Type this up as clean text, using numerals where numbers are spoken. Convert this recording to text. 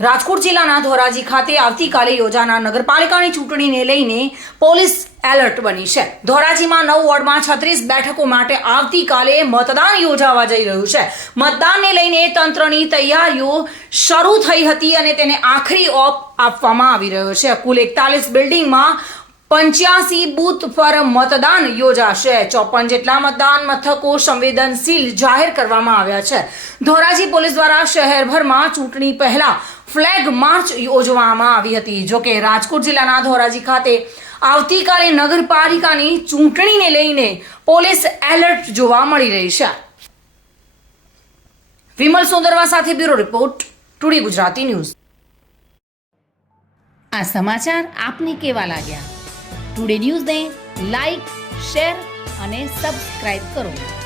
રાજકોટ જિલ્લાના ધોરાજી ખાતે આવતીકાલે યોજાનાર નગરપાલિકાની ચૂંટણીને લઈને પોલીસ એલર્ટ બની છે. ધોરાજીમાં 9 વોર્ડમાં 36 બેઠકો માટે આવતીકાલે મતદાન યોજાવા જઈ રહ્યું છે. મતદાનને લઈને તંત્રની તૈયારીઓ શરૂ થઈ હતી અને તેને આખરી ઓપ આપવામાં આવી રહ્યો છે. કુલ 41 બિલ્ડિંગમાં 85 બૂથ પર મતદાન યોજાશે. 54 જેટલા મતદાન મથકો સંવેદનશીલ જાહેર કરવામાં આવ્યા છે. ધોરાજી પોલીસ દ્વારા શહેરભરમાં ચૂંટણી પહેલા ફ્લેગ માર્ચ યોજવામાં આવી હતી. જોકે રાજકોટ જિલ્લાના ધોરાજી ખાતે આવતીકાલે નગરપાલિકાની ચૂંટણીને લઈને પોલીસ એલર્ટ જોવા મળી રહી છે. વિમલ સોંદરવા સાથે bureau report, today Gujarati news. આ સમાચાર આપને કેવા લાગ્યા? ટુડે ન્યૂઝને લાઈક, શેર અને સબસ્ક્રાઇબ કરો.